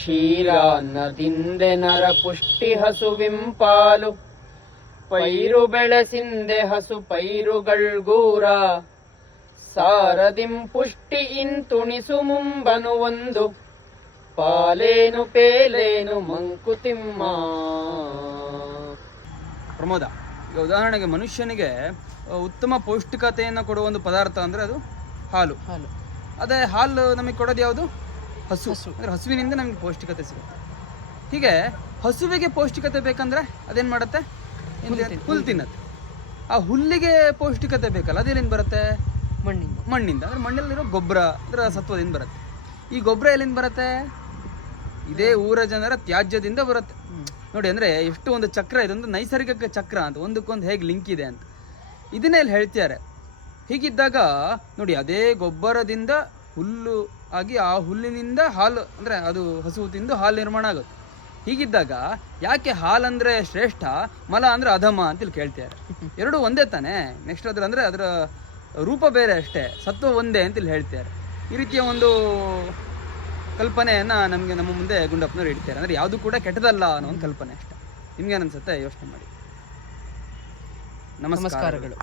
ಕ್ಷೀರಾನ್ನದಿಂದೆ ನರ ಪುಷ್ಟಿ ಹಸುವಿಂಪಾಲು ಪೈರು ಬೆಳೆಸಿಂದೆ ಹಸು ಪೈರುಗಳ್ಗೂರ ಸಾರದಿಂ ಪುಷ್ಟಿ ಇಂತುಣಿಸು ಮುಂಬನು ಒಂದು ಪಾಲೇನು ಪೇಲೇನು ಮಂಕುತಿಮ್ಮ. ಪ್ರಮೋದ, ಈಗ ಉದಾಹರಣೆಗೆ ಮನುಷ್ಯನಿಗೆ ಉತ್ತಮ ಪೌಷ್ಟಿಕತೆಯನ್ನು ಕೊಡುವ ಒಂದು ಪದಾರ್ಥ ಅಂದರೆ ಅದು ಹಾಲು. ಅದೇ ಹಾಲು ನಮಗೆ ಕೊಡೋದು ಯಾವುದು? ಹಸು. ಅಂದರೆ ಹಸುವಿನಿಂದ ನಮಗೆ ಪೌಷ್ಟಿಕತೆ ಸಿಗುತ್ತೆ. ಹೀಗೆ ಹಸುವಿಗೆ ಪೌಷ್ಟಿಕತೆ ಬೇಕಂದ್ರೆ ಅದೇನು ಮಾಡುತ್ತೆ? ಹುಲ್ಲು ತಿನ್ನತ್ತೆ. ಆ ಹುಲ್ಲಿಗೆ ಪೌಷ್ಟಿಕತೆ ಬೇಕಲ್ಲ, ಅದೇಲಿಂದ ಬರುತ್ತೆ? ಮಣ್ಣಿಂದ. ಅಂದರೆ ಮಣ್ಣಲ್ಲಿರೋ ಗೊಬ್ಬರ, ಅದರ ಸತ್ವದಿಂದ ಬರುತ್ತೆ. ಈ ಗೊಬ್ಬರ ಎಲ್ಲಿಂದ ಬರುತ್ತೆ? ಇದೇ ಊರ ಜನರ ತ್ಯಾಜ್ಯದಿಂದ ಬರುತ್ತೆ. ನೋಡಿ, ಅಂದರೆ ಎಷ್ಟು ಒಂದು ಚಕ್ರ, ಇದೊಂದು ನೈಸರ್ಗಿಕ ಚಕ್ರ ಅಂತ, ಒಂದಕ್ಕೊಂದು ಹೇಗೆ ಲಿಂಕ್ ಇದೆ ಅಂತ ಇದನ್ನೇ ಇಲ್ಲಿ ಹೇಳ್ತಿದ್ದಾರೆ. ಹೀಗಿದ್ದಾಗ ನೋಡಿ, ಅದೇ ಗೊಬ್ಬರದಿಂದ ಹುಲ್ಲು ಆಗಿ ಆ ಹುಲ್ಲಿನಿಂದ ಹಾಲು, ಅಂದರೆ ಅದು ಹಸು ತಿಂದು ಹಾಲು ನಿರ್ಮಾಣ ಆಗುತ್ತೆ. ಹೀಗಿದ್ದಾಗ ಯಾಕೆ ಹಾಲಂದರೆ ಶ್ರೇಷ್ಠ, ಮಲ ಅಂದರೆ ಅಧಮ ಅಂತೇಳಿ ಕೇಳ್ತಿದ್ದಾರೆ. ಎರಡೂ ಒಂದೇ ತಾನೇ. ನೆಕ್ಸ್ಟ್ ಅದ್ರ ಅಂದರೆ ಅದರ ರೂಪ ಬೇರೆ ಅಷ್ಟೇ, ಸತ್ವ ಒಂದೇ ಅಂತೇಳಿ ಹೇಳ್ತಿದ್ದಾರೆ. ಈ ರೀತಿಯ ಒಂದು ಕಲ್ಪನೆಯನ್ನು ನಮ್ಮ ಮುಂದೆ ಗುಂಡಪ್ಪನವ್ರು ಇಡ್ತಾರೆ. ಅಂದರೆ ಯಾವುದು ಕೂಡ ಕೆಟ್ಟದಲ್ಲ ಅನ್ನೋ ಒಂದು ಕಲ್ಪನೆ ಅಷ್ಟೇ. ನಿಮ್ಗೇನು ಅನ್ಸುತ್ತೆ? ಯೋಚನೆ ಮಾಡಿ. ನಮಸ್ಕಾರಗಳು.